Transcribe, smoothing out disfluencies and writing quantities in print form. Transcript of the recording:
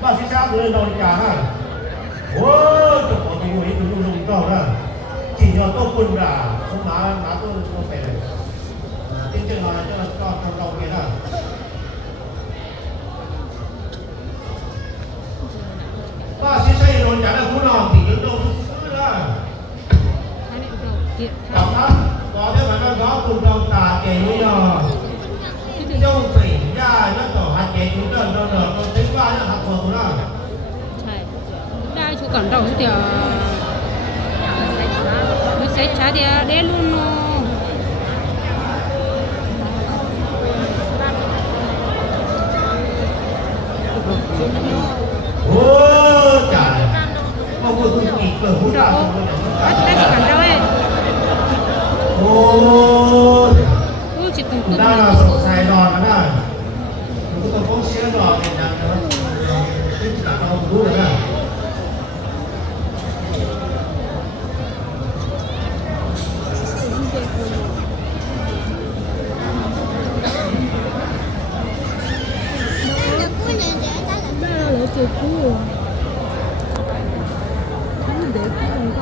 把学家子到家呢，我就跑到我一直路上到了，今要多滚啦，从哪都回来，真正啊，就到回了。把学生老人家的苦恼，已经都是了。搞他，搞的反正搞不到大给没有，就水呀，那搞还给出的都真话要还错了。ใช่ได้ชูก่อนเราเดี๋ยวไม่ใช่ช้าเดี๋ยวเดี๋ยวลุงโนโอ้จ่ายพอพูดอีกเปิดพูดได้ได้ชูก่อนเราเอง โอ้จิตตรงตึ้ง น่าสงสัยนอนกันได้ผมก็ต้องเชื่อนอนกันนะที่จะเรารู้นะ제 고. 근데 내가 이거